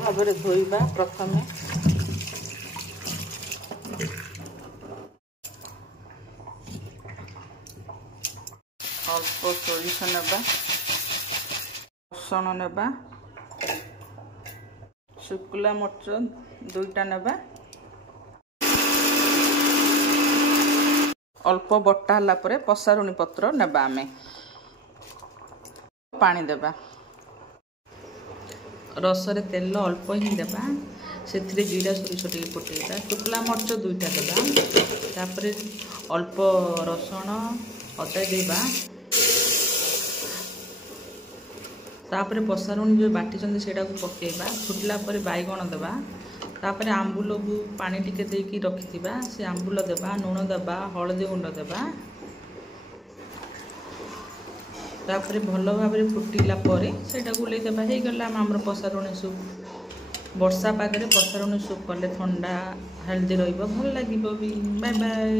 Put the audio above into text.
भाव धोइबा। प्रथम अल्प सोरिष नेबा, रसुण नेबा, शुक्ला मरच 2टा नेबा, अल्प बटा हला परे पसारुणी पत्र नेबा। आमे पानी देबा, रसरे तेल अल्प ही देबा, से जीरा सोरिष टे फुटेबा, शुक्ला मरच 2टा देबा, तापरे अल्प रसुण अदा देबा, तापरे पसारुणी जो बाटी सेटा को पकेबा, फुटला परे बैगण देबा, तापरे आंबुल को पानी टिके देकी रखिथिबा से आंबुल देबा, लूण देबा, हळदी गुंड देबा, तापरे भल भाव फुटिला परे सेटा को ओल्लै देबा। हे गला हमर पसारुणी सूप। वर्षा पागरे पसारुणी सूप कले ठंडा हेल्दी रहिबो, भल लागिबो भी। Bye bye.